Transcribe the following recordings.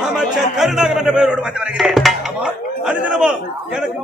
அமைச்சர் கருணாகரன் என்ற பெயரோடு வந்து வருகிறேன். அனுதினமும் எனக்கு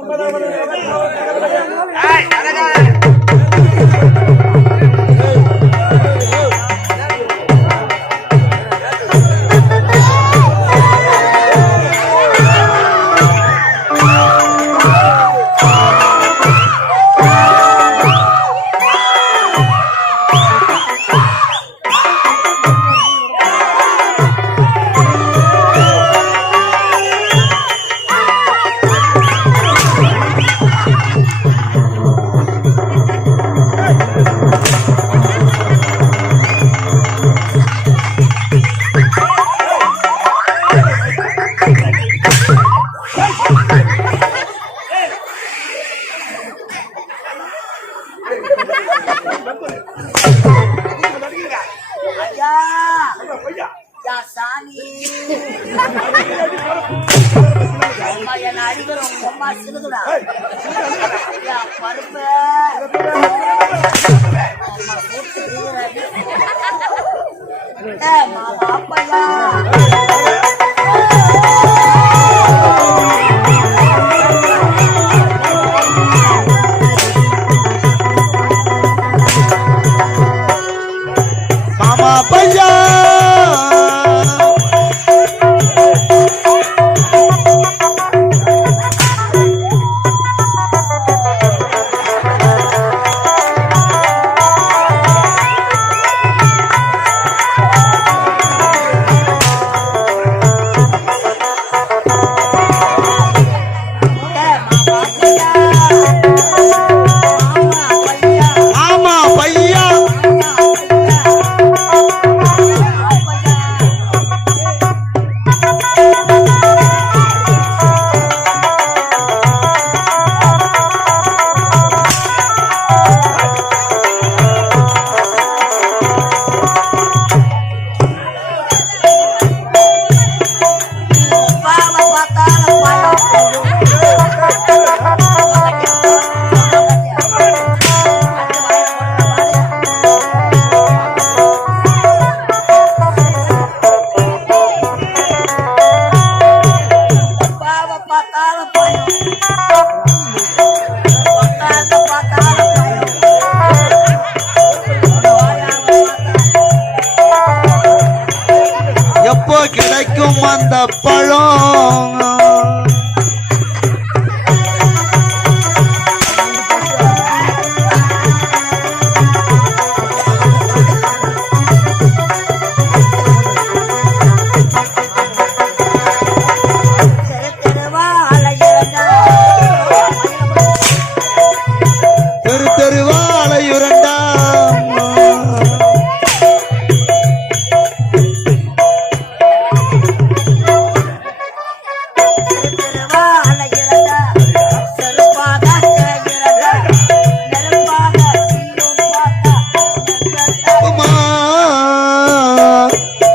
அந்த பழம் தெரு தெருவா அலையுரண்டா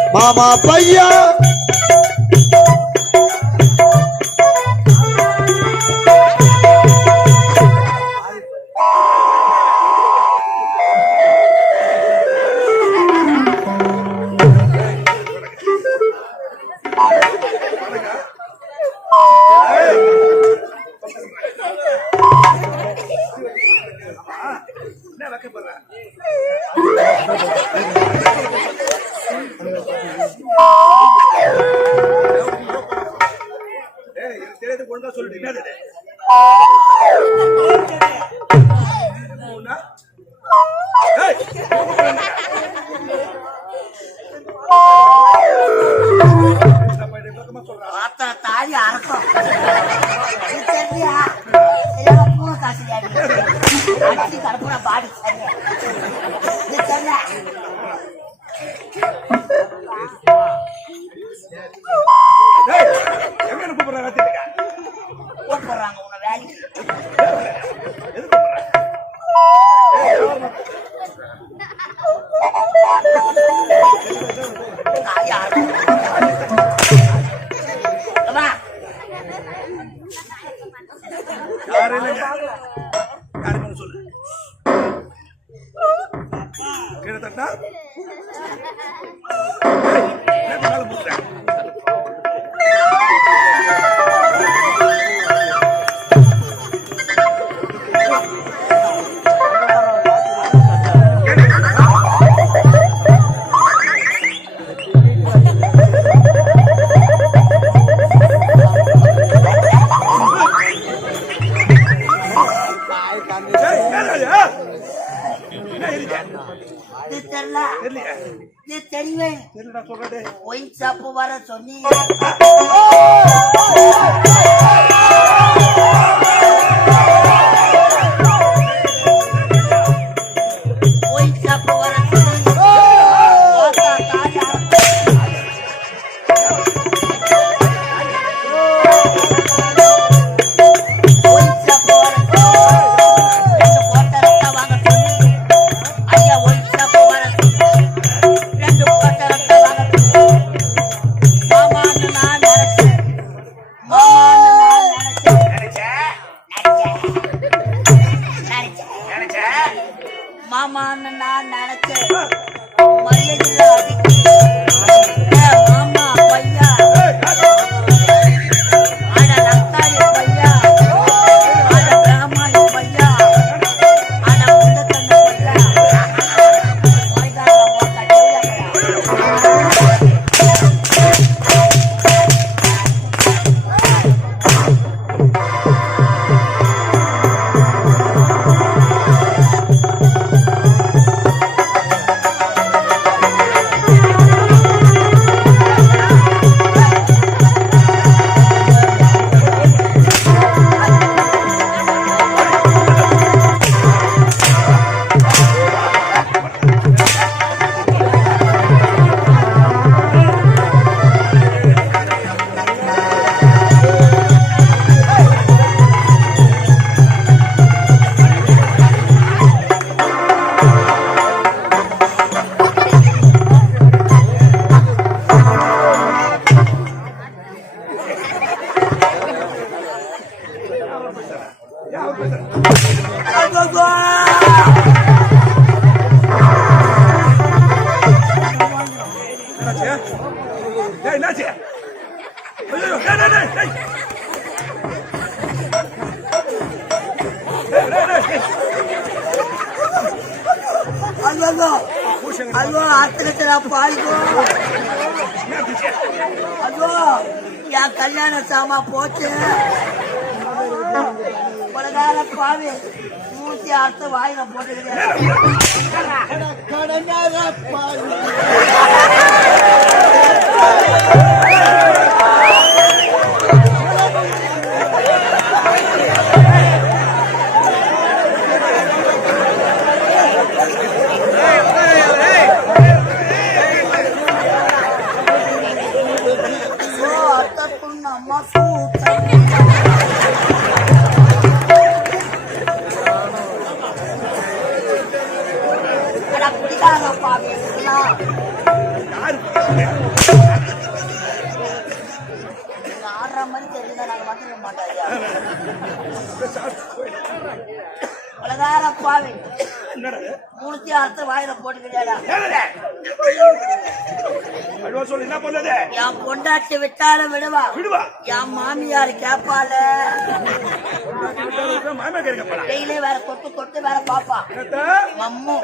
மாமா பையா தாலி அறக்கும் பூனை காசு அடிச்சு கருப்புற பாடி போடுறாங்க உன்னை வேலைக்கு கீழே தட்டா மேல போடுறேன். ஒயின் ஷாப்பு வர சொன்னீங்க ஒயின் ஷாப்பு வர மாமான்னு நான் நினைச்சேன் மரியாதை மாமா பையா ஆட லத்தாரி பையா ஆட பிராமணி பையா ஆட முந்தக்கண்ண பையா ஐயோ ஆத்திரத்துல பாய்கோ ஐயோ என் கல்யாண சாமா போச்சு பலகார பாவி மூச்சு அர்த்த வாயில போட்டுக்கிறேன் ஆடுற மாதிரி தெரியல நாங்க வந்துட மாட்டாயா பலகார பாவி மூணுத்தி அர்த்த வாயில போட்டுக்கிறியாடா என் பொண்டாட்டி விட்டால விடுவா என் மாமியார் கேப்பால டெய்லி வேற கொட்டு கொட்டு வேற பாப்பா மம்மு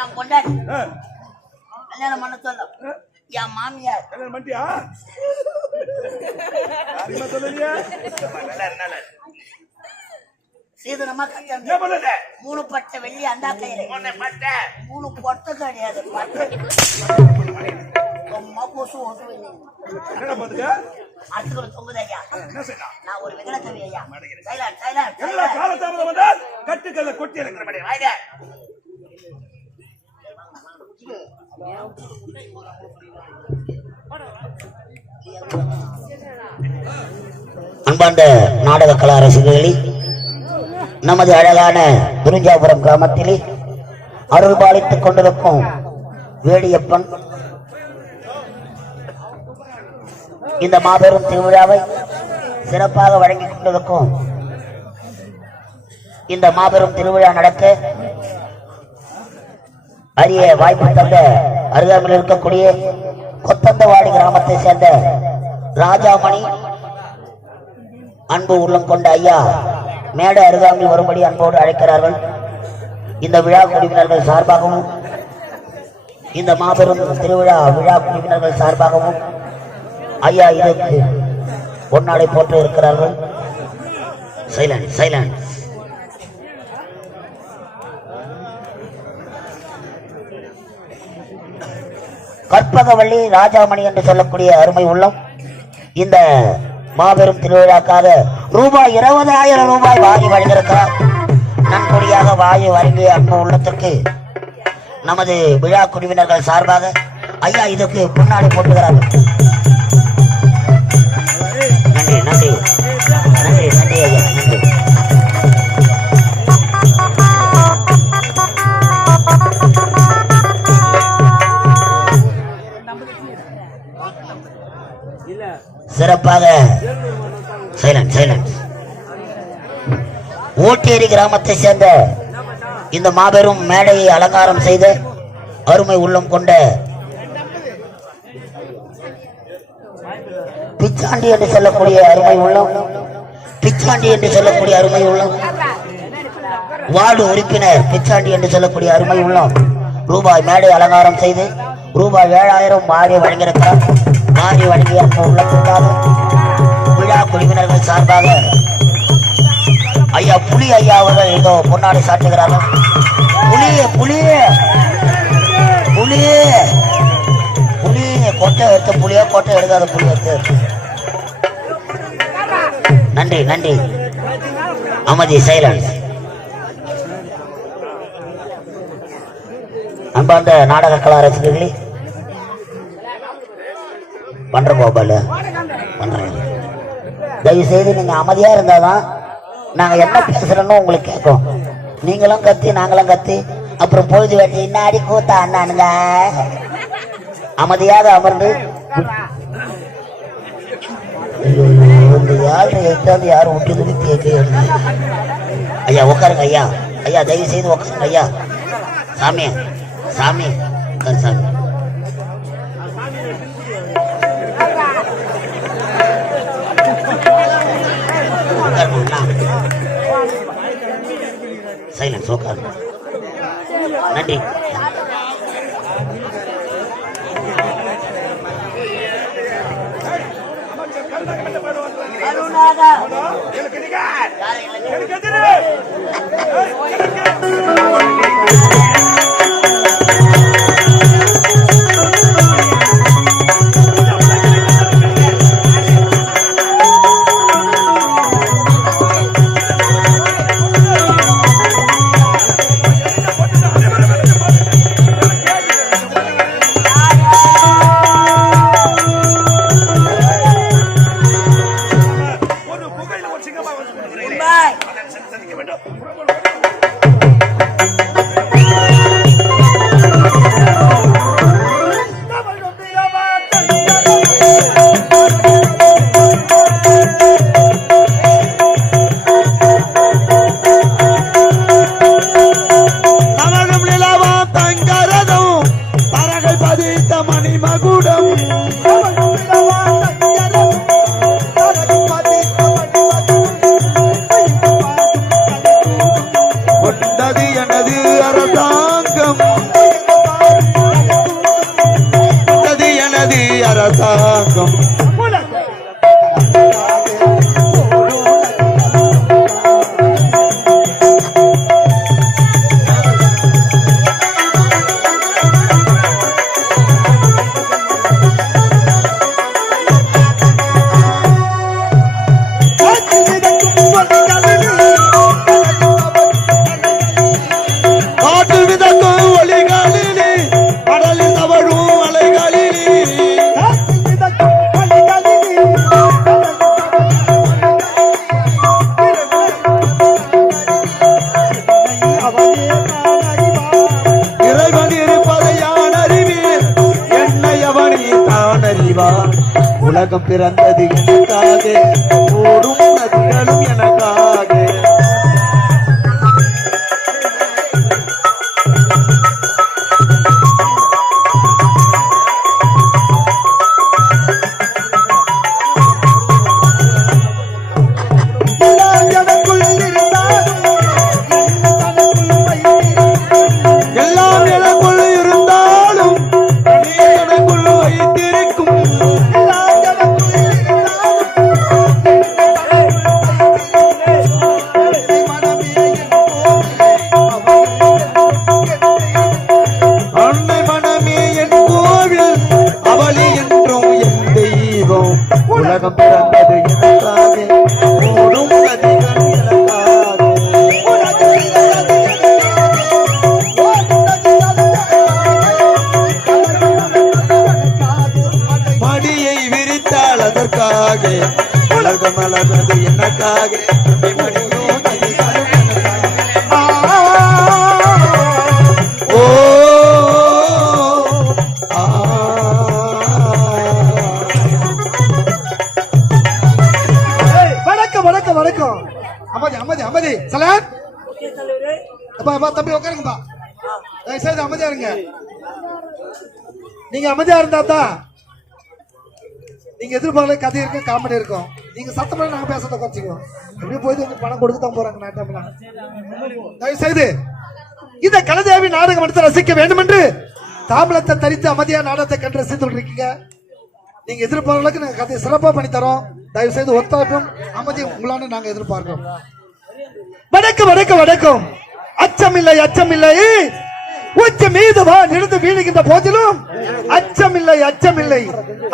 என் பொண்டாட்டி கல்யாணம் பண்ண சொல்ல என் மாமியார் சீதனமா கல்யாணம் 3 பட்டை வெள்ளி அந்த கையில 3 பொட்டை கிடையாது கொசு அடுத்து தொங்குது ஐயா நான் ஒரு விகட கவி ஐயா கட்டுக்கல்ல கொட்டி இருக்கிற அன்பார்ந்த நாடக கலா ரசிகர்களே, நமது அழகான துரிஞ்சாபுரம் கிராமத்திலே அருள் பாலித்துக் கொண்டிருக்கும் வேடியப்பன் இந்த மாபெரும் திருவிழாவை சிறப்பாக வழங்கிக் கொண்டிருக்கும் இந்த மாபெரும் திருவிழா நடக்க அரிய வாய்ப்பு தந்த அருகாமையில் இருக்கக்கூடிய கொத்தந்தவாடி கிராமத்தை சேர்ந்த ராஜாமணி அன்பு உள்ளம் கொண்ட ஐயா மேடை அருகாமையில் வரும்படி அன்போடு அழைக்கிறார்கள். இந்த விழா குழுவினர்கள் சார்பாகவும் இந்த மாபெரும் திருவிழா விழா குழுவினர்கள் சார்பாகவும் ஐயா இதற்கு பொன்னாடை போட்டு இருக்கிறார்கள். Silent silent. கற்பகவள்ளி ராஜாமணி என்று சொல்லக்கூடிய அருமை உள்ளம் இந்த மாபெரும் திருவிழாக்காக ரூபாய் 20,000 வாங்கி வழங்கியிருக்கிறார். நன்கொடியாக வாயு வழங்கிய அன்பு உள்ளத்திற்கு நமது விழா குழுவினர்கள் சார்பாக ஐயா இதுக்கு பொன்னாடை போட்டுகிறார்கள். நன்றி நன்றி நன்றி நன்றி ஐயா நன்றி. சிறப்பாக சைலண்ட் சைலண்ட். ஓட்டேரி கிராமத்தை சேர்ந்த இந்த மாபெரும் மேடையை அலங்காரம் செய்த அருமை உள்ளம் கொண்ட பிச்சாண்டி என்று சொல்லக்கூடிய அருமை உள்ளம் பிச்சாண்டி என்று சொல்லக்கூடிய அருமை உள்ளம் வார்டு உறுப்பினர் பிச்சாண்டி என்று சொல்லக்கூடிய அருமை உள்ளம் ரூபாய் மேடை அலங்காரம் செய்து ரூபாய் 7,000 மாறி வழங்கியிருக்கிறார். மாறி வழங்கிய உள்ளத்திற்காக விழா குழுவினர்கள் சார்பாக ஐயா புலி ஐயா அவர்கள் ஏதோ பொன்னாடை சாட்டுகிறார்கள். புலியே புலியே புலியே புலியே கொட்டை எடுத்த புலியா கொட்டை எடுக்காத புலி எடுத்து. நன்றி நன்றி. அமைதி சைலன்ஸ். அன்பார்ந்த நாடக கலா ரசிகர்களே பண்ற கோபால் பண்றேன். தயவு செய்து நீங்க அமைதியா இருந்தாதான் நாங்க என்ன பேசுறோன்னு உங்களுக்கு கேட்கும். நீங்களும் கத்தி நாங்களும் கத்தி அப்புறம் பொழுது வெட்டி இன்னாடி கூத்தா அண்ணானுங்க. அமைதியாக அமர்ந்து யாரும் விட்டு கேட்க. ஐயா உட்காருங்க ஐயா. ஐயா தயவு செய்து உட்காருங்க ஐயா. சாமி சாமி சாமி சைலன்ஸ் உட்காரு. நன்றி. உலகம் பிறந்தது எனக்காக எனக்காக ஓடும் நதிகள் எனக்காக மடியை விரித்தாள் அதற்காக உலகம் மலர்வது எனக்காக மடியோ நதிகள் எனக்காக. ஓ ஆ வணக்கம் வணக்கம் வணக்கம். அமைதி அமைதி அமைதி. சலான் அப்பா அப்பா தம்பி உட்காருங்கப்பா. தயவுசெய்து அமைதியா இருங்க. நீங்க அமைதியா இருந்தா தான் நீங்க எதிர்பார்க்கல கதை இருக்கும், காமெடி இருக்கும். நீங்க சத்தம் பண்ணி நாங்க பேசுறத குறைச்சிக்குவோம். அப்படியே போயிட்டு வந்து பணம் கொடுக்க தான் போறாங்க நாட்டம்லாம். தயவுசெய்து இந்த கலதேவி நாடகம் எடுத்து ரசிக்க வேண்டும் என்று தாம்பலத்தை தரித்து அமைதியா நாடகத்தை கண்டு ரசித்து இருக்கீங்க. நீங்க எதிர்பார்க்கலுக்கு நாங்க கதையை சிறப்பா பண்ணி தரோம். தயவு செய்து ஒத்தாட்டும் அமைதியும் உங்களான நாங்க எதிர்பார்க்கிறோம். வணக்கம் வணக்கம் வணக்கம். அச்சமில்லை அச்சமில்லை உச்ச மீது வா நிறுத்து வீழுகின்ற போதிலும் அச்சமில்லை அச்சமில்லை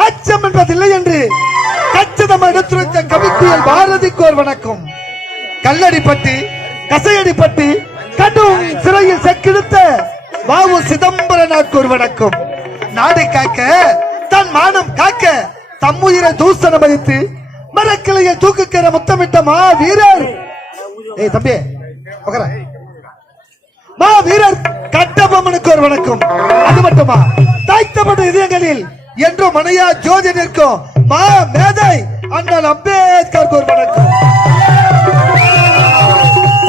அச்சம் என்பதில்லை என்று கச்சிதமா எடுத்துரைத்த கவிக்குயல் பாரதிக்கு ஒரு வணக்கம். கல்லடிப்பட்டு கசையடிப்பட்டு கடும் சிறையில் செக்கிழுத்த வாவு சிதம்பரனாக்கு ஒரு வணக்கம். நாடு காக்க தன் மானம் காக்க தம்முயிரை தூசணம் மதித்து மரக்கிளையில் தூக்குக்கிற முத்தமிட்ட மா வீரர். ஏய் தம்பி உட்கார. மா வீரர் கட்டபொம்மனுக்கு ஒரு வணக்கம். அது மட்டுமா தாய்த்தப்பட்ட இதயங்களில் என்றும் மனையா ஜோதி நிற்கும் மா மேதை அண்ணல் அம்பேத்கருக்கு ஒரு வணக்கம்.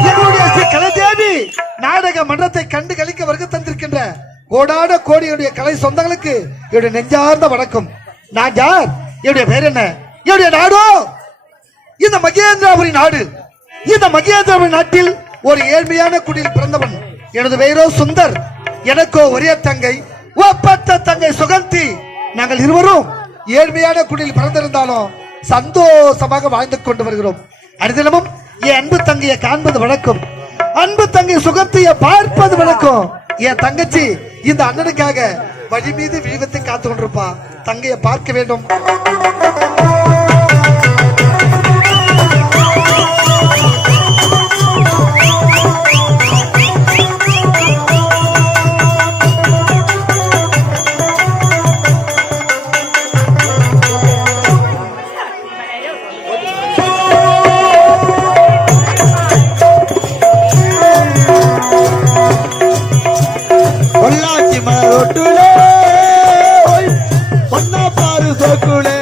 என்னுடைய ஸ்ரீ கலைதேவி நாடக மன்றத்தை கண்டு கழிக்க வருகை தந்திருக்கின்ற கோடான கோடியுடைய கலை சொந்தங்களுக்கு என்னுடைய நெஞ்சார்ந்த வணக்கம். நான் யார்? என்னுடைய பேர் என்ன? என்னுடைய நாடோ இந்த மகேந்திராபுரி நாடு. இந்த மகேந்திராபுரி நாட்டில் ஒரு ஏழ்மையான குடியில் பிறந்தவன். எனது பெயரோ சுந்தர். எனக்கோ ஒரே தங்கை, ஒப்பற்ற தங்கை சுகந்தி. நாங்கள் இருவரும் ஏழ்மையான குடியில் பிறந்திருந்தாலும் சந்தோஷமாக வாழ்ந்து கொண்டு வருகிறோம். அனுதினமும் என் அன்பு தங்கையை காண்பது வழக்கம். அன்பு தங்கை சுகந்தியை பார்ப்பது வழக்கம். என் தங்கச்சி இந்த அண்ணனுக்காக வழி மீது விழிவத்தை காத்து கொண்டிருப்பா. தங்கையை பார்க்க வேண்டும். பொள்ளாச்சி மலரோட்டுலே பொன்னா பாரு சோக்குலே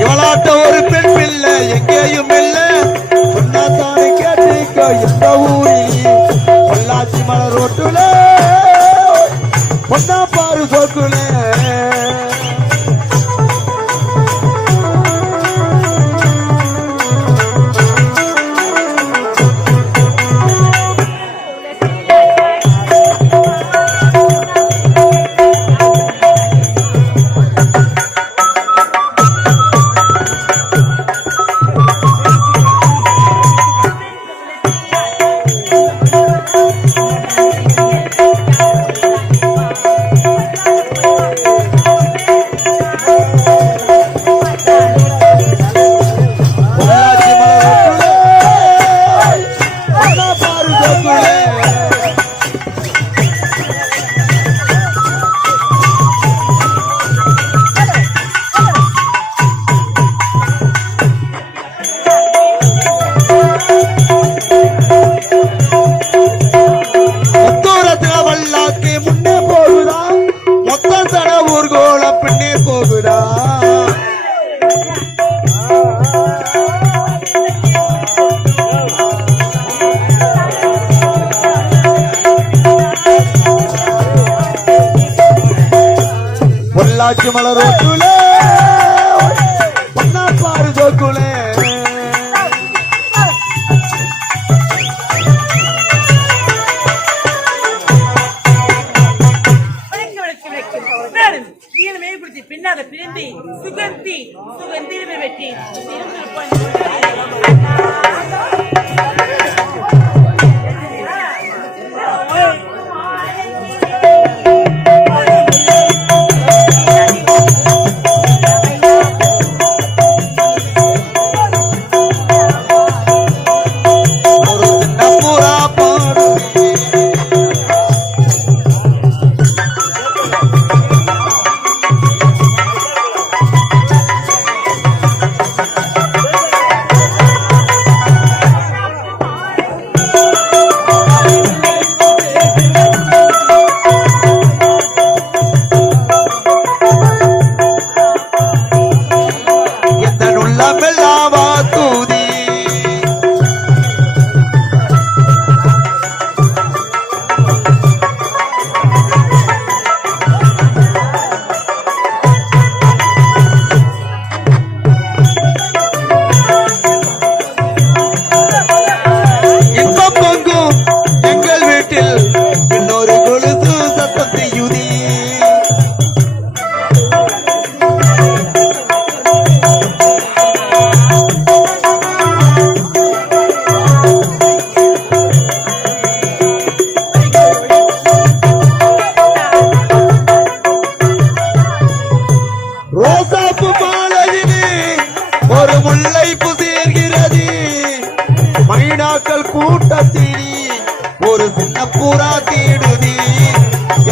இவளாட்ட ஒரு பெண் பிள்ளை எங்கேயும் இல்ல. பொன்னாசானை கேட்டிருக்க எந்த ஊரில் பொள்ளாச்சி மலரோட்டுல பொன்னா பாரு சோக்குலே பொள்ளாச்சி மலரோட்டுலே பொன்னா பாரு சோக்குலே பின்னால பிரிந்து சுகந்தி வெற்றி கூட்டத்தினி ஒரு சின்ன பூரா தேடுதி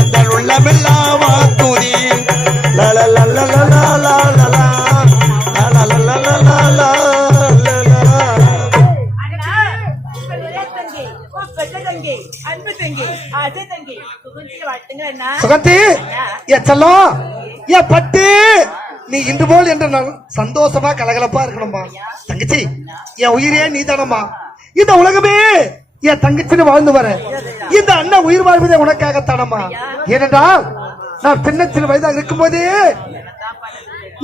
எங்கள் உள்ளமெல்லாம் வாத்துதி சுகந்தி என் செல்லம் என் பட்டு நீ இன்று போல் என்று சந்தோஷமா கலகலப்பா இருக்கணுமா தங்கச்சி என் உயிரே நீ தானம்மா இந்த உலகமே என் தங்கச்சின்னு வாழ்ந்து வர இந்த அண்ணன் உயிர் வாழ்வதே உனக்காகத்தானம்மா ஏனென்றால் நான் சின்ன வயதாக இருக்கும் போதே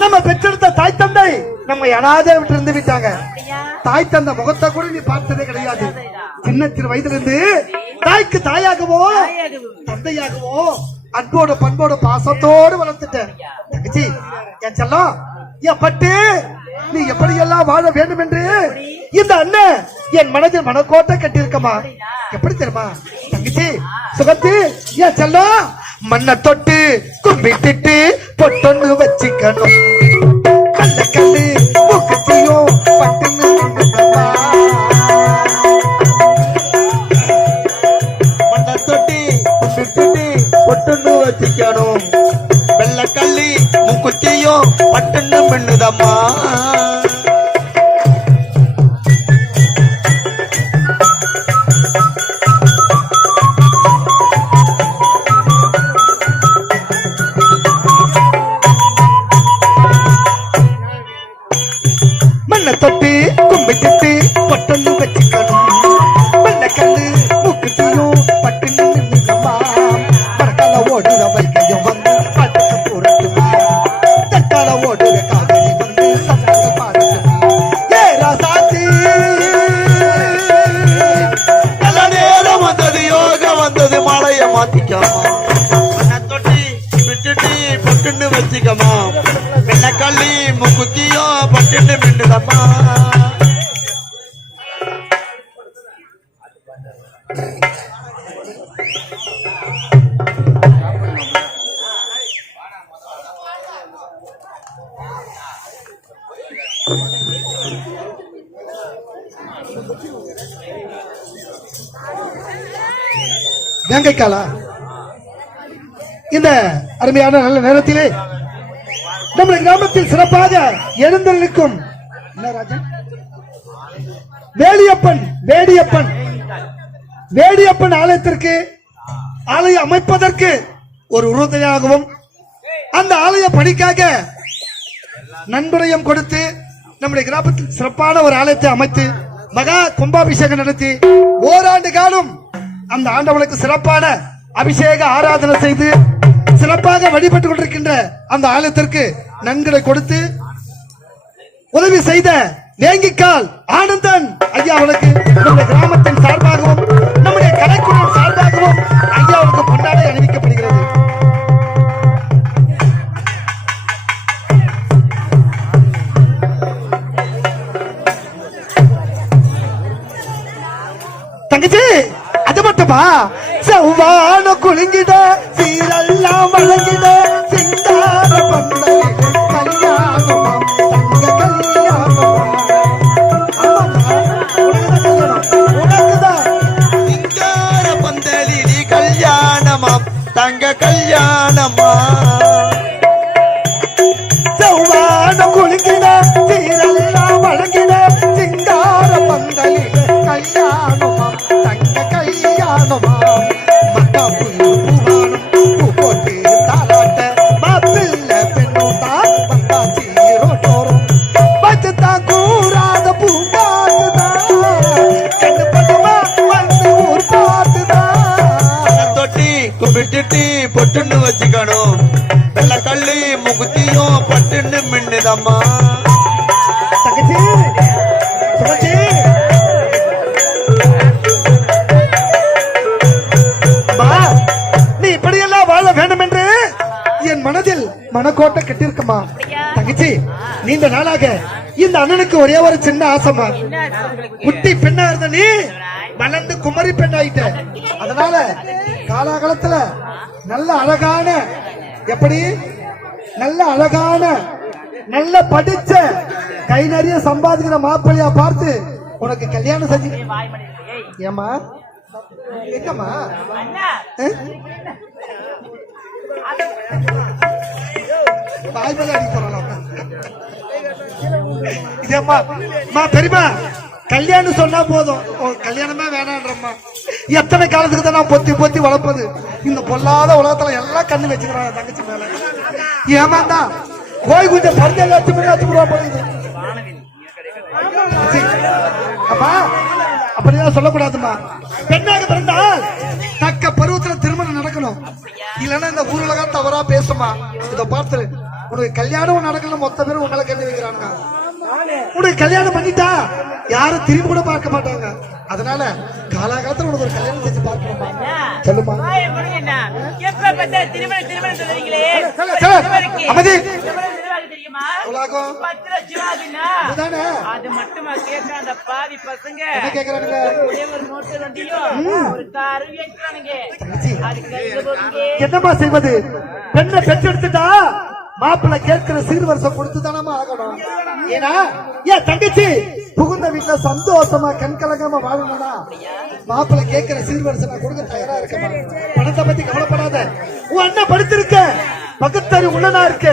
நம்ம பெற்றெடுத்த தாய் தந்தை நம்ம அனாதை விட்டு இருந்து விட்டாங்க தாய் தந்தை முகத்தை கூட நீ பார்த்ததே கிடையாது சின்ன வயதுல இருந்து தாய்க்கு தாயாகவோ தந்தையாகவோ அன்போட பண்போட பாசத்தோடு வளர்த்துட்டேன் தங்கச்சி என் செல்லம் என் பட்டு நீ எப்படி எல்லாம் வாழ வேண்டும் என்று இந்த அண்ணன் என் மனதில் மனக்கோட்டை கட்டியிருக்கமா எப்படி தெரியுமா தங்கச்சி சுகந்தி என் செல்லம் மண்ணை தொட்டு கும்பிட்டு பொட்டொன்னு வச்சுக்கணும் கல்ல கல்லு மூக்குத்தியும் பட்டுன்னு மண்ணை தொட்டி கும்பிட்டு பொட்டொன்னு வச்சுக்கணும் வெள்ள கல்லி மூக்குத்தியும் பட்டுன்னு மின்னுதம்மா தொட்டு கும்பிட்டு பொட்டொன்னு வச்சுக்கணும் வெள்ள கல்லு மூக்குத்தியும் பட்டுன்னு மின்னுதம்மா படக்கால ஓடுற வைக்கையும் வந்து பாட்டுக்கு போறட்டுமா தற்கால ஓடுற காதலி வந்து சத்தங்க பாடுறது ஏ ராசாத்தி நல்ல நேரம் வந்தது யோகம் வந்தது மழைய மாத்திக்காமா மண்ணை தொட்டி விட்டுட்டு பொட்டுன்னு வச்சுக்கமா வெள்ள கல்லி முக்குத்தியோ பட்டுன்னு மின்னுதம்மா வேங்கைக்காலா இந்த அருமையான நல்ல நேரத்திலே நம்முடைய கிராமத்தில் சிறப்பாக எழுந்தருளிக்கும் வேடியப்பன் ஆலயத்திற்கு ஆலயம் அமைப்பதற்கு ஒரு உறுதுணையாகவும் அந்த ஆலய பணிக்காக நன்கொடையும் கொடுத்து நம்முடைய கிராமத்தில் சிறப்பான ஒரு ஆலயத்தை அமைத்து மகா கும்பாபிஷேகம் நடத்தி ஓராண்டு காலம் அந்த ஆண்டவனுக்கு சிறப்பான அபிஷேக ஆராதனை செய்து சிறப்பாக வழிபட்டுக் கொண்டிருக்கின்ற அந்த ஆலயத்திற்கு நன்கொடை கொடுத்து உதவி செய்த வேங்கிக்கால் ஆனந்தன் ஐயா அவனுக்கு நம்முடைய கிராமத்தின் சார்பாகவும் நம்முடைய கலைக்குழு சார்பாகவும் ஐயா அவனுக்கு கொண்டாட அறிவிக்கப்படுகிறது. குலுங்கிட சீரெல்லாம் வழங்கிட சிங்கார பந்தலில் கல்யாணமாம் தங்க கல்யாணமாம். உனக்குதான் சிங்கார பந்தலில் கல்யாணமாம் தங்க கல்யாணமா. செவ்வானம் குலுங்கிட சீரெல்லாம் வழங்கிட சிங்கார பந்தலில் கல்யாணமாம் தங்க கல்யாணமாம். மத்தாப்பு பூவானம் பூ போட்டு தாலாட்ட மாப்பிள்ளை பெண்ணும் தான் வந்தாச்சி ரோட்டோரம் பத்துத்தான் கூறாத பூங்காத்துதான் கண்ணு பண்ணுமா வந்து ஊர் பார்த்துதான். தொட்டி கும்பிட்டுட்டு பொட்டுன்னு வச்சுக்கணும். வெள்ள கல்லு முகுத்தியும் பட்டுன்னு மின்னுதம்மா. தங்கச்சி சுமச்சி அம்மா, நீ இப்படியெல்லாம் வாழ வேண்டும் என்று என் மனதில் மனக்கோட்டை கட்டிருக்கமா. தங்கச்சி நீண்ட நாளாக இந்த அண்ணனுக்கு ஒரே ஒரு சின்ன ஆசைமா. குட்டி பெண்ணா இருந்த நீ வளர்ந்து குமரி பெண் ஆயிட்ட. அதனால காலாகாலத்துல நல்ல அழகான எப்படி நல்ல அழகான நல்ல படிச்ச கை நிறைய சம்பாதிக்கிற மாப்பிள்ளையா பார்த்து உனக்கு கல்யாணம் செஞ்சு. ஏமா எங்கம்மா வாய்மலை அடி போறோம். இதேம்மா பெரியமா கல்யாணம் சொன்னா போதும், கல்யாணமே வேணான்றம்மா. எத்தனை காலத்துக்கு தான் நான் பொத்தி பொத்தி வளர்ப்பது. இந்த பொல்லாத உலகத்துல எல்லாம் கண்ணு வச்சுக்கிறாங்க தங்கச்சி மேல. ஏமாந்தா கோய் குஞ்சம் பறிஞ்ச ரூபா போகுது. அப்பா அப்படிதான் சொல்லக்கூடாதுமா. பெண்ணாக பிறந்தால் தக்க பருவத்துல திருமணம் நடக்கணும். இல்லன்னா இந்த ஊருலகம் தவறா பேசுமா. இத பார்த்து உனக்கு கல்யாணம் நடக்கல மொத்த பேரும் உங்களை கண்ணு வைக்கிறாங்க. உனக்கு கல்யாணம் பண்ணிட்டா யாரும் திரும்பி கூட பார்க்க மாட்டாங்க. அதனால காலாகாலத்துல உனக்கு ஒரு கல்யாணம் செஞ்சு பார்க்கணுமா. சொல்லுமா அமைதி. அது மட்டுமா கேட்க அந்த பாதி பசங்க என்ன கேக்குறானுங்க? ஒரு மோட்டர் வண்டியும் ஒரு காரும் கேட்கிறானுங்க. என்னமா செய்வது? பெண்ணை பெற்றெடுத்துட்டா மாப்பிள்ளை கேட்கிற சீர்வரிசம் கொடுத்து தானமா ஆகணும். ஏன்னா ஏன் தங்கச்சி புகுந்த வீட்டுல சந்தோஷமா கண்கலங்காம வாழணும்னா மாப்பிள்ளை கேட்கிற சீர்வரிசம் நான் கொடுக்க தயாரா இருக்கமா. பணத்தை பத்தி கவலைப்படாத. உன் அண்ணன் படித்திருக்க, பகுத்தறி உள்ளனா இருக்க,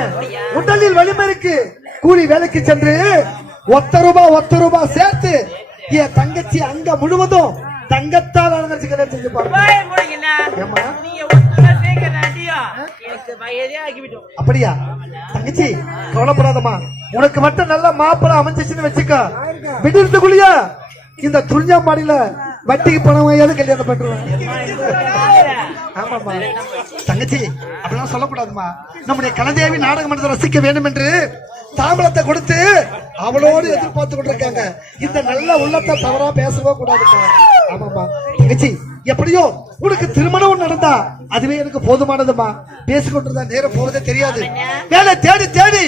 உடலில் வலிமை இருக்கு. கூலி வேலைக்கு சென்று ஒத்த ரூபா சேர்த்து என் தங்கச்சி அங்க முழுவதும் தங்கத்தால் அலங்கரிச்சு கல்யாணம் செஞ்சு பாருங்க. அப்படியா தங்கச்சி கவலைப்படாதமா. உனக்கு மட்டும் நல்ல மாப்பிள்ளை அமைஞ்சிச்சுன்னு வச்சுக்க. விடுறதுக்குள்ளயா இந்த துணியாம்பாடியில வட்டிக்கு பணம் வாங்கியாவது கல்யாணம் பண்றேன். ஆமாமா தங்கச்சி அப்படிலாம் சொல்லக்கூடாதுமா. நம்முடைய கலதேவி நாடக மன்றத்தை ரசிக்க வேண்டும் என்று தாம்பலத்தை கொடுத்து அவளோடு எதிர்பார்த்து கொண்டிருக்காங்க. இந்த நல்ல உள்ளத்தை தவறா பேசவே கூடாதுமா. ஆமாமா தங்கச்சி எப்படியோ உனக்கு திருமணம் நடந்தா அதுவே எனக்கு போதுமானதுமா. பேசிக்கொண்டிருந்தா நேரம் போறதே தெரியாது. வேலை தேடி தேடி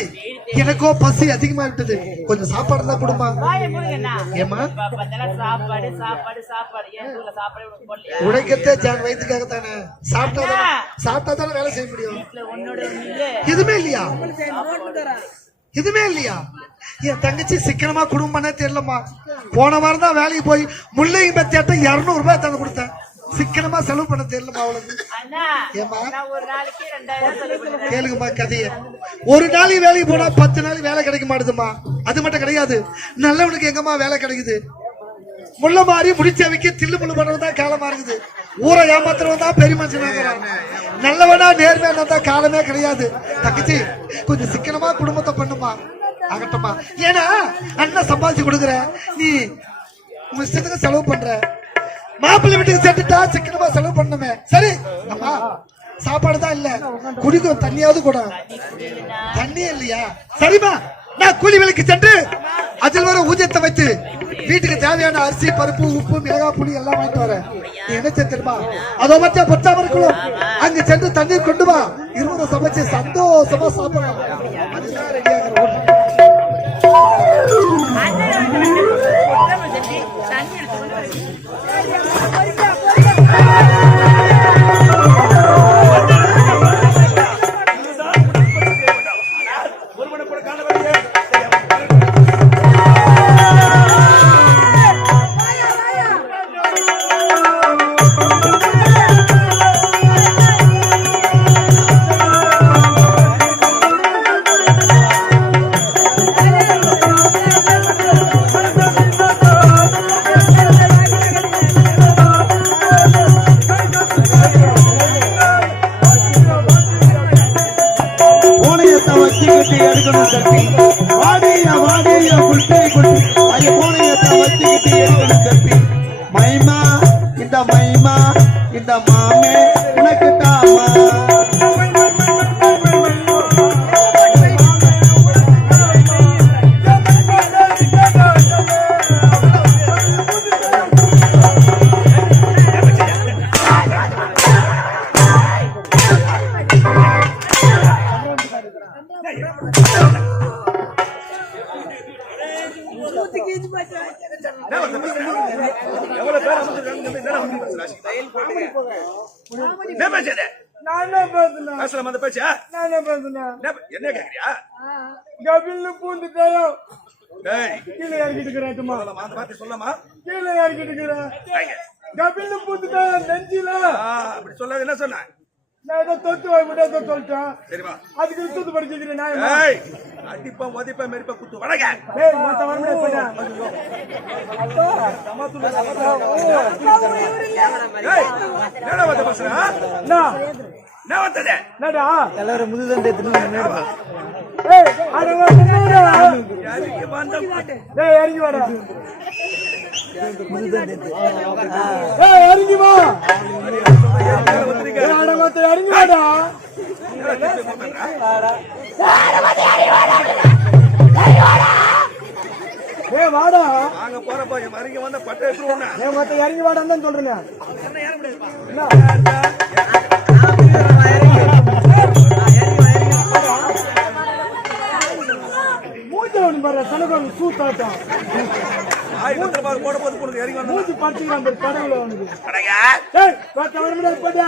எனக்கோ பசி அதிகமா விட்டது. கொஞ்சம் சாப்பாடு தான் கொடுமா. ஏமா உடைக்கத்தே வயிற்றுக்காக தானே. சாப்பிட்டா தானே வேலை செய்ய முடியும். எதுவுமே இல்லையா? எதுவுமே இல்லையா? என் தங்கச்சி சிக்கனமா குடும்பம் பண்ண தெரியலமா. போன வாரம் தான் வேலைக்கு போய் முல்லை பத்தியாட்ட 200 ரூபாய் தந்து கொடுத்தேன். சிக்கனமா செலவு பண்ண தெரியலமா அவளுக்கு. ஏமா கேளுங்கம்மா கதைய. ஒரு நாளைக்கு வேலைக்கு போனா 10 நாளைக்கு வேலை கிடைக்க மாட்டுதுமா. அது மட்டும் கிடையாது, நல்லவனுக்கு எங்கம்மா வேலை கிடைக்குது? முள்ள மாறி முடிச்சவைக்கு தில்லு முள்ளு பண்றதுதான் காலமா இருக்குது. ஊரை ஏமாத்துறவன் தான் பெரிய மனுஷன். நல்லவனா நேர்மையா தான் காலமே கிடையாது. தங்கச்சி கொஞ்சம் சிக்கனமா குடும்பத்தை பண்ணுமா. ஆகட்டமா. ஏன்னா அண்ணன் சம்பாதிச்சு கொடுக்குற, நீ உங்க இஷ்டத்துக்கு செலவு பண்ற. மாப்பிள்ளை வீட்டுக்கு சேர்த்துட்டா சிக்கனமா செலவு பண்ணுமே. சரி அம்மா சாப்பாடு தான் இல்ல, குடிக்கும் தண்ணியாவது கூட. தண்ணி இல்லையா? சரிமா நான் கூலி வேலைக்கு சென்று அதில் வர ஊதியத்தை வைத்து வீட்டுக்கு தேவையான அரிசி பருப்பு உப்பு மிளகாய் புளி எல்லாம் வாங்கிட்டு வரேன். நீ என்ன தெரியுமா, அதோ மத்திய பத்தாம இருக்கணும். அங்க சென்று தண்ணீர் கொண்டு வா. 20 சமைச்சு சந்தோஷமா சாப்பிடலாம். அதுதான் ரெடியாக தண்ணி எவ்வளவு பேர் அமர்ந்திருக்காங்க? என்ன பேசுறது? நான் என்ன பேசுனேன்? பேசலாம் அந்த பேச்சா? நான் என்ன பேசுனேன்? என்ன கேக்குறியா? கபில்னு பூந்துட்டாயோ டேய், கீழே இறக்கிட்டு இருக்கிறேன். சொல்லலாமா? அந்த வார்த்தை சொல்லலாமா? கீழே இறக்கிட்டு இருக்கிறேன். ஏங்க, கபில்னு பூந்துட்டாயோ நெஞ்சில. அப்படி சொல்லாத. என்ன சொன்ன? நான் ஏதோ தொத்து வாய்விட்டு ஏதோ சொல்லிட்டேன். சரிமா? அதுக்கு தூத்து படிச்சுக்கிறேன் நான். ஏய், அடிப்பேன் உதைப்பேன் மெரிப்பேன் குத்து வடங்க. ஏய் மத்த வரமே போடா. ஏய், என்னடா வந்து பேசுற? என்ன என்ன வந்தது? என்னடா எல்லாரும் முதுதண்டை எடுத்துட்டு ஏய் அட வாடா. யாருக்கு வந்த? டேய் இறங்கி வாடா. ஏய் இறங்கி வா. வந்திருக்க. அட மத்த இறங்கி வாடா. ஏய் வாடா. வாங்க போறப்ப மறிங்க வந்த பட்டை எடுத்துருவோம். ஏய் மத்த இறங்கி வாடான்னு தான் சொல்றேன். என்ன ஏற முடியாதுப்பா. மூஞ்சவன் பாரு சனகோன் சூத்தாட்டம். போட போது கொடுங்க இறங்கி வந்து மூஞ்சி பார்த்துக்கலாம் அந்த கடவுள அவனுக்கு. வடங்க. ஏய் மத்த வரமே போடா.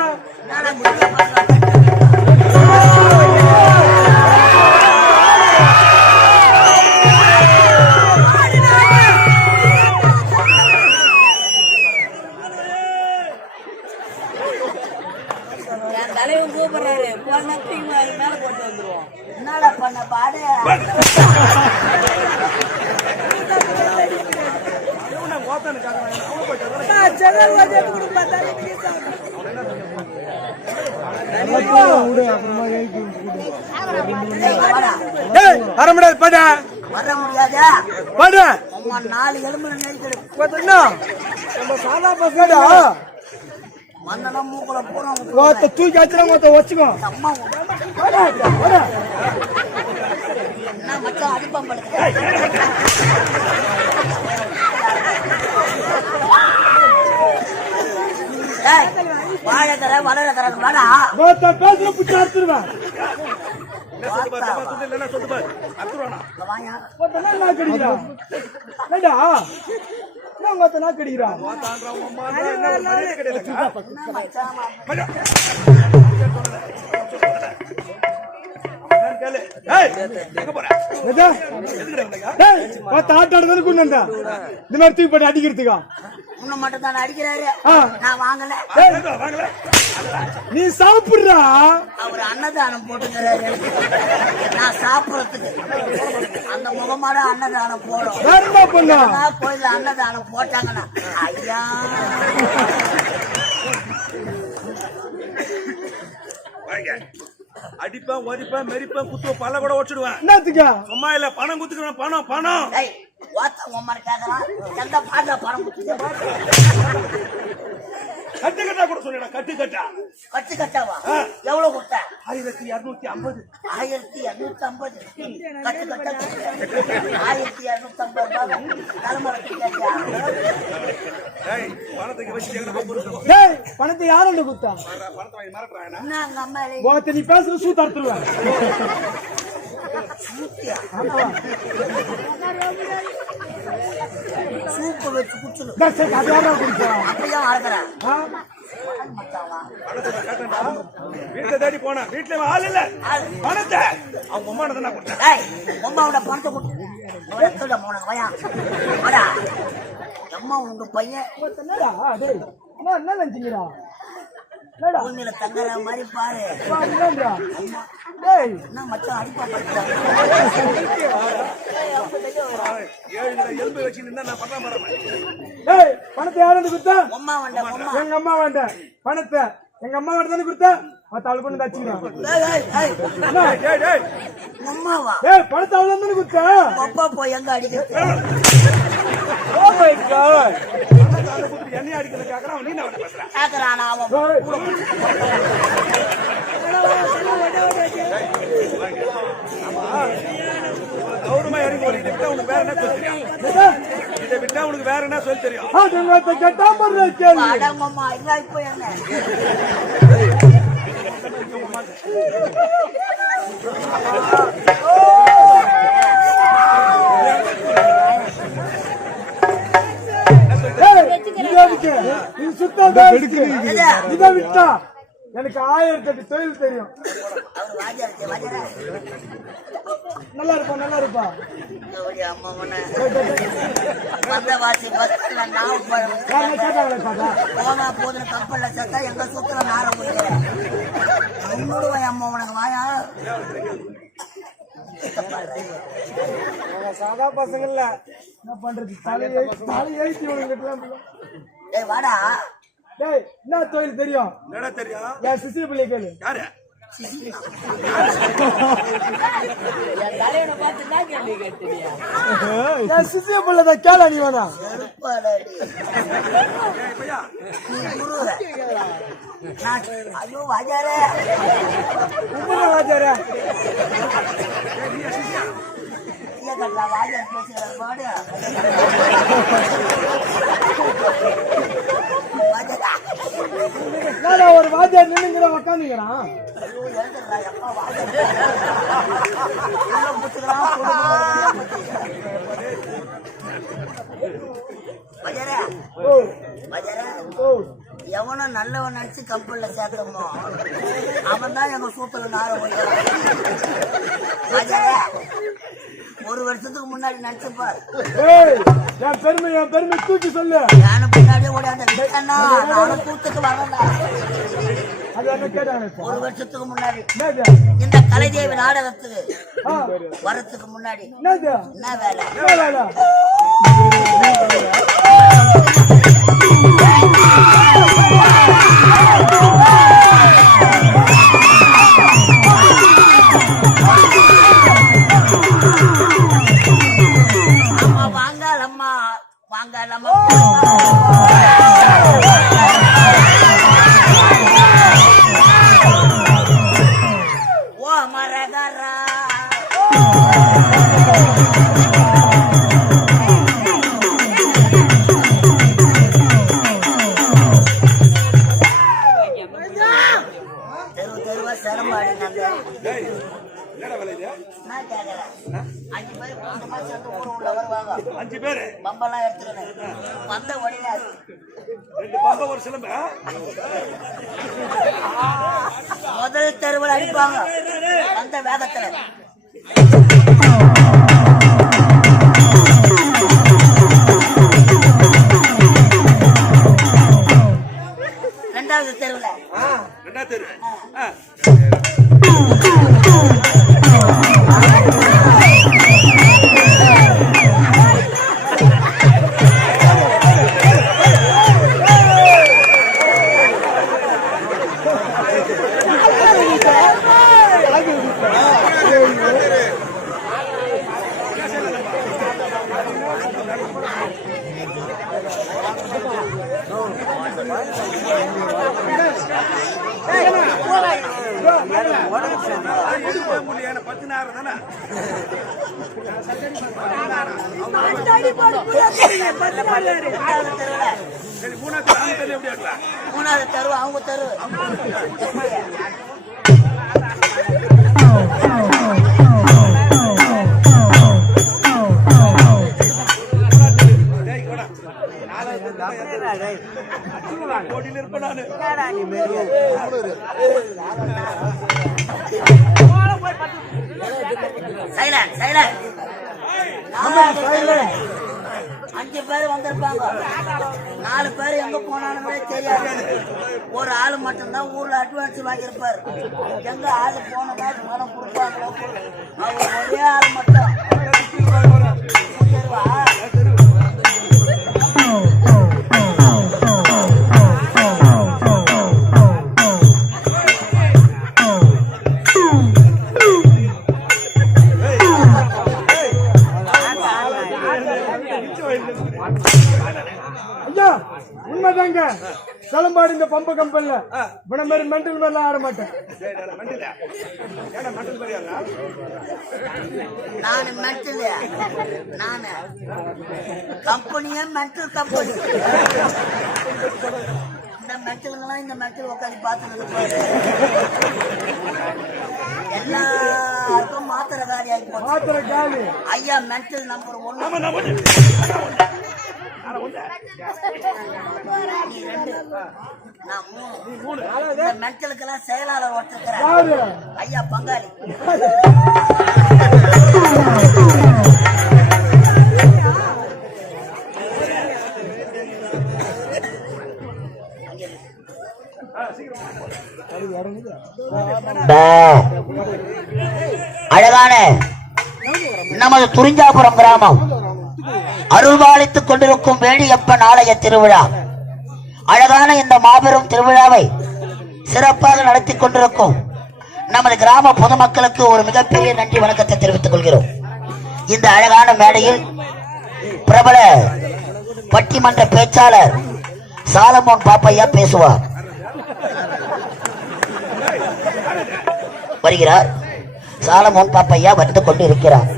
என் தலைவன் கூப்பிடுறாரு போனா மேல போட்டு வந்துருவோம். என்னடா பண்ண பாடு? வர முடியாது படா. வர முடியாதா? படா. அம்மா 4 எலும்புல நெரிக்கடு. பாத்தீங்கன்னா நம்ம சாதா பசங்கடா. மண்ணனா மூக்குல பூரா ஒத்த தூக்கி அடிச்சா ஒத்த வச்சுக்கோ. அம்மா படா படா. என்ன மச்சான் அடிப்பம் படுது. ஏய் வாழைக்கற வளரக்கற வாடா. ஒத்த பேசுற புடிச்சு அறுத்துறேன். இல்லைன்னா சொல்லு பாரு. அத்துருவானா? வாயா. ஒத்த நாக்கு அடிக்குறா. என்னடா? நான் ஒத்த நாக்கு அடிக்குறா. என்ன மச்சான் எதா? டேய் ஒத்த ஆட்டாடுறது குன்னண்டா. இந்த மாதிரி தூக்கி போட்டு அடிக்கிறதுக்கா? உன்னை மட்டும் தான் அடிக்கிறாரு. நான் வாங்கல. நீ சாப்பிடுறா. அவர் அன்னதானம் போட்டுக்கிறாரு. நான் சாப்பிடறதுக்கு அந்த முகமாட அன்னதானம் போடும். வேற என்ன பண்ணா? கோயில அன்னதானம் போட்டாங்கன்னா ஐயா அடிப்பேன் ஒதிப்பேன் மெரிப்பேன் குத்துவ பல்ல கூட ஓடிடுவேன். என்னத்துக்கா? சும்மா இல்ல பணம் குத்துக்கிறேன். பணம் பணம். ஓத்த உம்மனை கேட்கலாம். எந்த பாட்டா பணம் கொடுத்து கட்டு கட்டா கூட சொல்லிடா. கட்டு கட்டா. கட்டு கட்டாவா? எவ்வளவு கொடுத்த? 1250. 1250. கட்டு கட்டா 1250 தலைமுறை கேட்டியா? ஏய், பணத்துக்கு வச்சு எங்க போறோம்? டேய் பணத்தை யாரண்ட குத்தா? பணத்தை வாங்கி மறக்கறானே. என்ன எங்க அம்மா ஒத்த நீ பேசுற சூத்து அறுத்துருவேன். சூப்பு வச்சு குடிச்சிடும். சரி அது யாரா குடிச்சா? அப்படியே ஆடுறேன். வீட்டுல தேடி போனா வீட்டுல ஆள் இல்ல. பணத்தை அவங்க அம்மா தான் கொடுத்தேன். அம்மாவோட பணத்தை கொடுத்து போனாங்க. வயா வாடா. அம்மா உங்க பையன் என்னடா? டேய் என்ன நினைச்சீங்கடா? பூமியில தங்குற மாதிரி பாரு. டேய் என்ன மச்சான் அடிப்பா படுத்துறாங்க. 7 எலும்பு வச்சு நின்னா நான் பண்ண மாட்டேன். டேய் பணத்தை யாரண்ட குத்தா? அம்மா வேண்டாம். அம்மா எங்க அம்மா வேண்டாம். பணத்தை எங்க அம்மா வேண்டாம் தானே கொடுத்தா? மத்த ஆளு கொண்டு தச்சிக்கிறான். அம்மாவா? டேய் பணத்தை அவள தானே குத்தா? அப்பா போய் எங்க அடிக்கிறது? Oh my God. என்னைய அடிக்கிறது கேக்குறான். நீ என்ன பேசுற? கேக்குறானா அவன்? கௌரவமா இறங்கி ஒரு இதை விட்டா உனக்கு வேற என்ன சொல்லி தெரியும்? இதை விட்டா உனக்கு வேற என்ன சொல்லி தெரியும்? அது கேட்டா பண்ற கேள்வி. அடங்கம்மா இல்ல இப்போ என்ன? இருக்கு இது சுத்தம் இருக்கு இதை விட்டா எனக்கு 1008 தொழில் தெரியும். அவர் வாஜாரு வாஜாரா நல்லா இருப்பா அம்மா வந்தவாசி பஸ்ல நான் போனா போதுன்னு கப்பல்ல சேர்த்தா எங்க சுத்துல நார முடியல. இன்னொரு அம்மா உனக்கு வாயா சாதா பசங்க இல்ல என்ன பண்றது தலை எழுத்தி டேய் வாடா. டேய் என்ன தொழில் தெரியும்? என்னடா தெரியும்? என் சிசிய பிள்ளை கேளு. யாரு? தலைவனை பார்த்து தான் கேள்வி கேட்டுறியா? என் சிசிய பிள்ளை கேள நீ வேணா. ஐயோ வாஜாரே வாஜாரே வாஜார் பேசுறாரு பாடு. ஒரு வாத்தியார் நின்னுங்கிற உக்காந்துக்கிறான். எவனும் நல்லவன் நினைச்சு கம்பெனில சேர்த்தோமோ அவன் தான் எங்க சூத்துல நார போயிட்டான். ஒரு வருஷத்துக்கு முன்னாடி நினைச்சுப்பார் என் பெருமை தூக்கி சொல்லு. நானும் பின்னாடியே ஓடியாண்டா நானும் கூத்துக்கு வரல. ஒரு வருஷத்துக்கு முன்னாடி இந்த கலைதேவி நாடகத்துக்கு வரத்துக்கு முன்னாடி என்ன வேலை? அம்மா வாங்காலம்மா வாங்காலம்மா ஓ மரகரா தெருவா சிரமம் என்னடா வேலை இது? நான் கேக்குறேன். 5 பேர் கூட்டமா சேர்ந்து ஊர் உள்ள வருவாங்க. 5 பேரு பம்பெல்லாம் எடுத்துக்கணும். வந்த உடனே 2 பம்ப ஒரு சிலம்ப. முதல் தெருவில் அடிப்பாங்க அந்த வேகத்துல. ரெண்டாவது தெருவில் தெரு மூணாவது தெரு அவங்க தெரு. கோடியில் இருப்பேன் நானு. சைலண்ட் சைலண்ட் 5 பேர் வந்திருப்பாங்க. 4 பேர் எங்க போனாலுமே தெரியாது. ஒரு ஆளு மட்டும்தான் ஊர்ல அட்வான்ஸ் வாங்கியிருப்பாரு. எங்க ஆளு போனதா பணம் கொடுப்பாங்களோ அவர் ஒரே ஆள் மட்டும் ஐயா உண்மைதாங்க. சலம்பாடு இந்த பம்ப கம்பெனில இவன மாதிரி மென்டல் மேல ஆட மாட்டேன். நானு மென்டல் நானு கம்பெனியே மென்டல் கம்பெனி. இந்த மென்டலுங்கெல்லாம் இந்த மென்டல் உட்காந்து பார்த்துட்டு எல்லாருக்கும் மாத்திரை காலி ஆகி போச்சு. மாத்திரை காலி. ஐயா மென்டல் நம்பர் 1. நான் மூணு. இந்த மென்டலுக்கெல்லாம் செயலாளர் ஒருத்தர் ஐயா பங்காளி. அழகான நமது துரிஞ்சாபுரம் கிராமம் அருள்பாலித்துக் கொண்டிருக்கும் வேடியப்பன் ஆலய திருவிழா. அழகான இந்த மாபெரும் திருவிழாவை சிறப்பாக நடத்தி கொண்டிருக்கும் நமது கிராம பொதுமக்களுக்கு ஒரு மிகப்பெரிய நன்றி வணக்கத்தை தெரிவித்துக் கொள்கிறோம். இந்த அழகான மேடையில் பிரபல பட்டிமன்ற பேச்சாளர் சாலமோன் பாப்பையா பேசுவார். வருகிறார். சாலமோன் பாப்பையா வந்து கொண்டு இருக்கிறார்.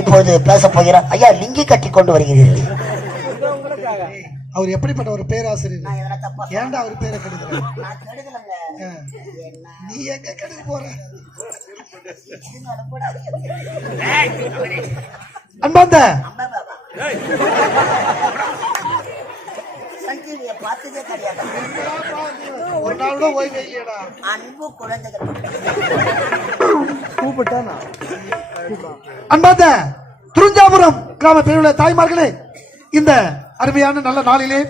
இப்பொழுது பேச போகிறார். ஐயா லிங்கி கட்டி கொண்டு வருகிறீர்கள். அவர் எப்படிப்பட்ட ஒரு பேராசிரியர்? ஏன்டா அவர் பேரை கெடுக்கிற? நீ எங்க கெடுக்க போற? அன்பாந்த பார்த்ததே கிடையாது. ஒரு நாள் கூட ஓய்வு இல்லையடா. அன்பு குழந்தைகள் கூப்பிட்டானா? அன்பாந்த துரிஞ்சாபுரம் கிராம பெருவிழா தாய்மார்களே, இந்த அருமையான நல்ல நாளிலே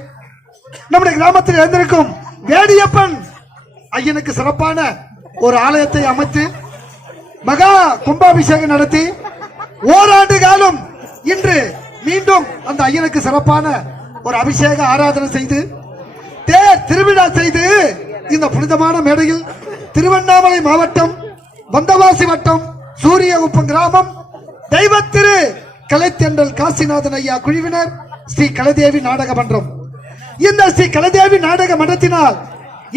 நம்முடைய கிராமத்தில் எழுந்திருக்கும் வேடியப்பன் ஐயனுக்கு சிறப்பான ஒரு ஆலயத்தை அமைத்து மகா கும்பாபிஷேகம் நடத்தி ஓராண்டு காலம் இன்று மீண்டும் அந்த ஐயனுக்கு சிறப்பான ஒரு அபிஷேக ஆராதனை செய்து தேர் திருவிழா செய்து இந்த புனிதமான மேடையில் திருவண்ணாமலை மாவட்டம் வந்தவாசி வட்டம் சூரியகுப்பம் கிராமம் தெய்வத்திரு கலைத்தென்றல் காசிநாதன் ஐயா குழுவினர் ஸ்ரீ கலைதேவி நாடக மன்றம். இந்த ஸ்ரீ கலைதேவி நாடக மன்றத்தினால்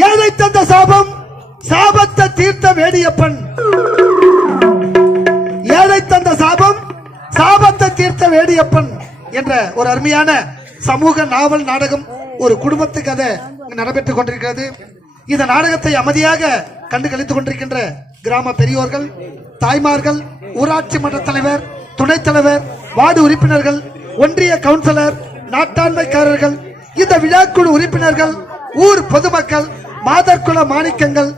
ஏழை தந்த சாபம் சாபத்தை தீர்த்த வேடியப்பன், ஏழை தந்த சாபம் சாபத்தை தீர்த்த வேடியப்பன் என்ற ஒரு அருமையான சமூக நாவல் நாடகம் ஒரு குடும்பத்து கதை நடைபெற்றுக் கொண்டிருக்கிறது. இந்த நாடகத்தை அமைதியாக கண்டு கழித்துக் கொண்டிருக்கின்ற கிராம பெரியோர்கள், தாய்மார்கள், ஊராட்சி மன்ற தலைவர், துணைத் தலைவர், வார்டு உறுப்பினர்கள், ஒன்றிய கவுன்சிலர், நாட்டாண்மைக்காரர்கள், இந்த விழாக்குழு உறுப்பினர்கள், ஊர் பொதுமக்கள், மாதர்குல மாணிக்கங்கள்,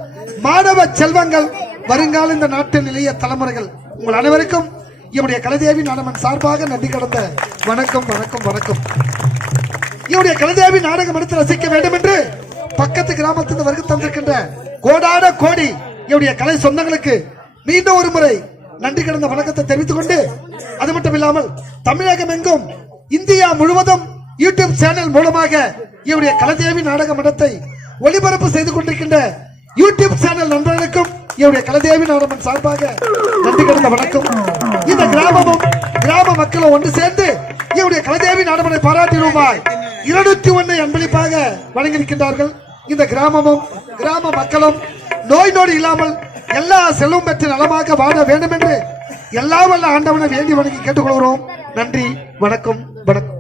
மாணவ செல்வங்கள், வருங்கால இந்த நாட்டின் இளைய தலைமுறைகள், உங்கள் அனைவருக்கும் என்னுடைய கலைதேவி நாடகமன் சார்பாக நன்றி கடந்த வணக்கம் வணக்கம் வணக்கம். என்னுடைய கலைதேவி நாடகம் எடுத்து ரசிக்க வேண்டும் என்று பக்கத்து கிராமத்தில் வருகை தந்திருக்கின்ற கோடான கோடி என்னுடைய கலை சொந்தங்களுக்கு மீண்டும் ஒரு முறை நன்றி கடந்த வணக்கத்தை தெரிவித்துக் கொண்டு, அது மட்டும் இல்லாமல் தமிழகம் எங்கும் இந்தியா முழுவதும் யூடியூப் சேனல் மூலமாக என்னுடைய கலைதேவி நாடக மன்றத்தை ஒளிபரப்பு செய்து கொண்டிருக்கின்ற யூடியூப் சேனல் நண்பர்களுக்கும் என்னுடைய கலைதேவி நாடகம் சார்பாக நன்றி கடந்த வணக்கம். இந்த கிராமமும் கிராம மக்களும் ஒன்று சேர்ந்து என்னுடைய கலைதேவி நாடகத்தை பாராட்டி ரூபாய் 201 அன்பளிப்பாக வழங்கியிருக்கின்றார்கள். இந்த கிராமமும் கிராம மக்களும் நோய் நொடி இல்லாமல் எல்லா செல்வம் பெற்று நலமாக வாழ வேண்டும் என்று எல்லா வல்ல ஆண்டவனை வேண்டி வணங்கி கேட்டுக்கொள்கிறோம். நன்றி, வணக்கம் வணக்கம்.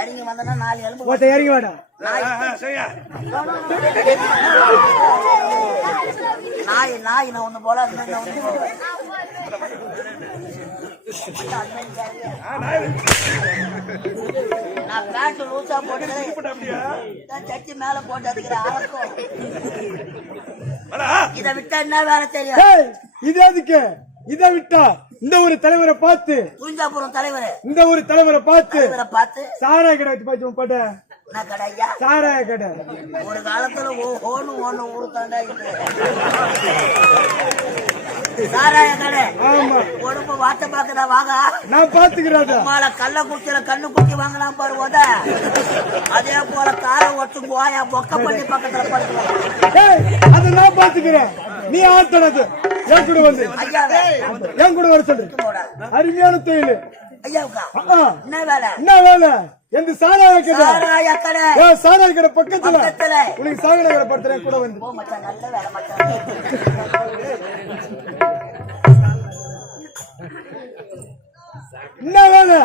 இறங்கி வந்தனா 4 எலும்பு இறங்கி வாடா. நாய் நான் ஒண்ணு போல நான் பேண்ட் லூசா போட்டு சட்டி மேல போட்டு அதுக்கிற அரசம் இதை விட்டா என்ன வேலை தெரியும்? இது எதுக்கு? இதை விட்டா இந்த ஒரு தலைவரை பார்த்து, துரிஞ்சாபுரம் தலைவர் இந்த ஒரு தலைவரை பார்த்து சாராய கடை வச்சு பார்த்து போட்ட சாராய கடை ஒரு காலத்துல ஒண்ணு ஊருத்தாண்டா சாராய கடை. உடம்பு வாட்ட பாக்குதா? வாங்க, நான் பாத்துக்கிறேன். கள்ள குச்சியில கண்ணு குச்சி வாங்கலாம் பாருவோத, அதே போல காரை ஒட்டு போயா பொக்க பண்ணி பக்கத்துல படுத்துவோம். அதை நான் பாத்துக்கிறேன். நீ ஆட்டனது என் கூட வந்து என் கூட வர சொல்லு. அருமையான தொழில் ஐயாவுக்கா. என்ன வேலை? என்ன வேலை? எந்த சாராய கடை? சாராய கடை பக்கத்துல உனக்கு சாராய கடை படுத்துறேன் கூட வந்து. நல்ல வேலை மச்சான். என்ன வேலை?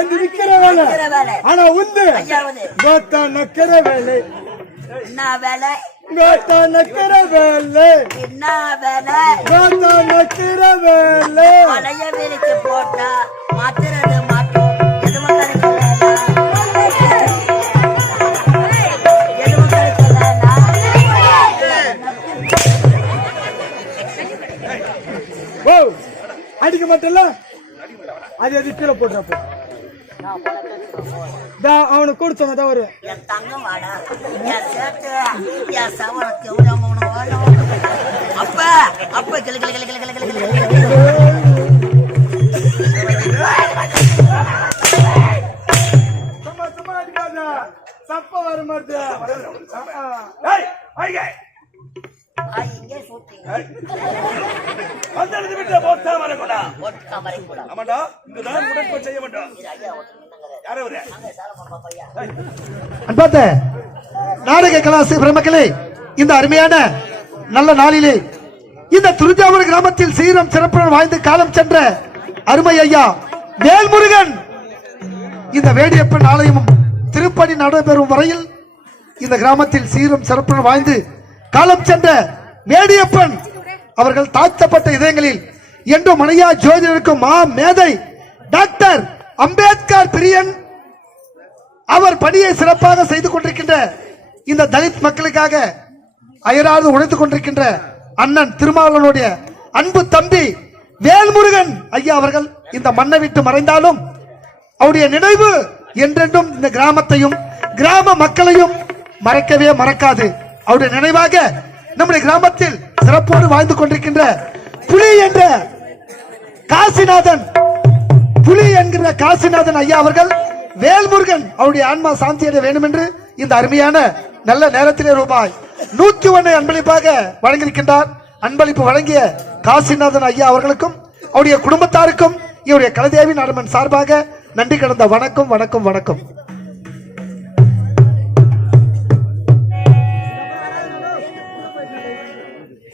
எந்த விக்கிற வேலை? நக்கிற வேலை. ஆனா உந்து ஐயாவது கோத்தா நக்கிற வேலை. என்ன வேலை? கோத்தா நக்கிற வேலை. என்ன வேலை? கோத்தா நக்கிற வேலை. பழைய வேலைக்கு போட்டா மாத்துறது மாட்டோம். எதுவும் கிடைக்கலனா எதுவும் கிடைக்கலனா ஓ அடிக்க மாட்டல அது கீழே போட்டுறப்ப அவனுக்கு கொடுத்தவங்க தான் ஒரு என் தங்கம் வாடா, என் சேட்டு, என் சவரத்து எவ்வளவு உனக்கு வேணும்? அப்ப அப்ப கிளு கிளு கிளு கிளு கிளு கிளு கிளு கிளு. சும்மா சும்மா அடிக்காத, சப்ப வர மாட்டே. ஏய் ஐயே இங்கே ஷூட்டிங் வந்தது விட்டு போட்டா வரக்கூடா. போட்டு மறை கூட ஆமாடா, இங்கதான் உடற்பயிற்சி செய்ய மாட்டோம். ஐயா ஒருத்தர் நின்னுங்கறாரு. யாரே ஒரு அங்க சாலமா பையா. அன்பார்ந்த நாடக கலாசி பெருமக்களே, இந்த அருமையான நல்ல நாளிலே இந்த துருஜாவூர் கிராமத்தில் சீரம் சிறப்புடன் வாழ்ந்து காலம் சென்ற அருமை ஐயா வேல்முருகன் இந்த வேடியப்பன் ஆலயமும் திருப்பணி நடைபெறும் வரையில் இந்த கிராமத்தில் சீரம் சிறப்புடன் வாழ்ந்து காலம் சென்ற வேடியப்பன் அவர்கள் தாழ்த்தப்பட்ட இதயங்களில் என்றும் மனையா ஜோதிடருக்கும் மா மேதை டாக்டர் அம்பேத்கர் பிரியன் அவர் பணியை சிறப்பாக செய்து கொண்டிருக்கின்ற இந்த தலித் மக்களுக்காக அயராது உழைத்துக் கொண்டிருக்கின்ற அண்ணன் திருமாவளவனுடைய அன்பு தம்பி வேல்முருகன் ஐயா அவர்கள் இந்த மண்ணை விட்டு மறைந்தாலும் அவருடைய நினைவு என்றென்றும் இந்த கிராமத்தையும் கிராம மக்களையும் மறக்கவே மறக்காது. அவருடைய நினைவாக நம்முடைய கிராமத்தில் சிறப்போடு வாழ்ந்து கொண்டிருக்கின்ற புலி என்ற காசிநாதன் புலி என்கிற காசிநாதன் ஐயா அவர்கள் வேல்முருகன் அவருடைய ஆன்மா சாந்தியடைய வேண்டும் என்று இந்த அருமையான நல்ல நேரத்திலே ரூபாய் 101 அன்பளிப்பாக வழங்கியிருக்கின்றார். அன்பளிப்பு வழங்கிய காசிநாதன் ஐயா அவர்களுக்கும் அவருடைய குடும்பத்தாருக்கும் இவருடைய கலதேவி நாடமன் சார்பாக நன்றி கடந்த வணக்கம் வணக்கம் வணக்கம்.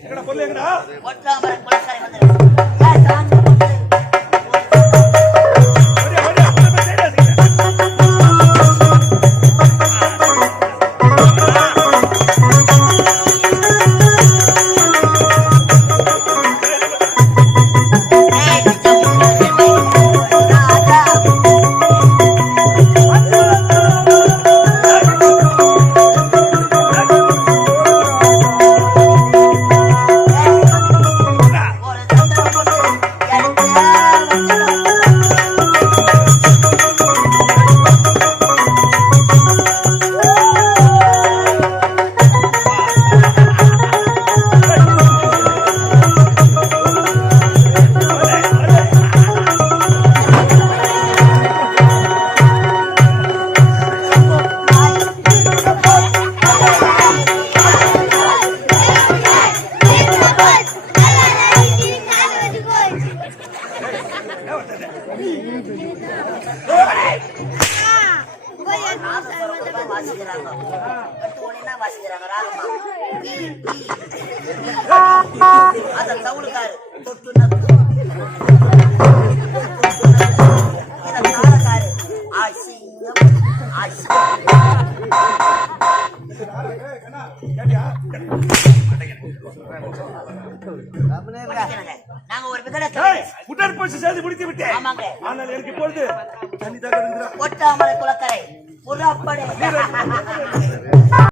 எங்கடா பொருள் எங்கடா? ஒற்றாமரை குலக்கரை வந்திருக்கு. ஏன் சாமி வந்து ஓடியா ஓடியா போய் செய்யாதீங்க. வாசிக்கிறாங்க. எட்டு மணினா வாசிக்கிறாங்க ராகமா. அத தவுளுக்காரு தொட்டு நக்கு. இத தாரக்காரு ஆசிங்கம் ஆசிங்கம். நாங்க ஒரு விகடத்தை உடற்பயிற்சி செய்து முடித்து விட்டேன். ஆமாங்க. ஆனால் எனக்கு இப்பொழுது தண்ணி தாக்க ஒட்டாமலை குளக்கரை புறப்படு.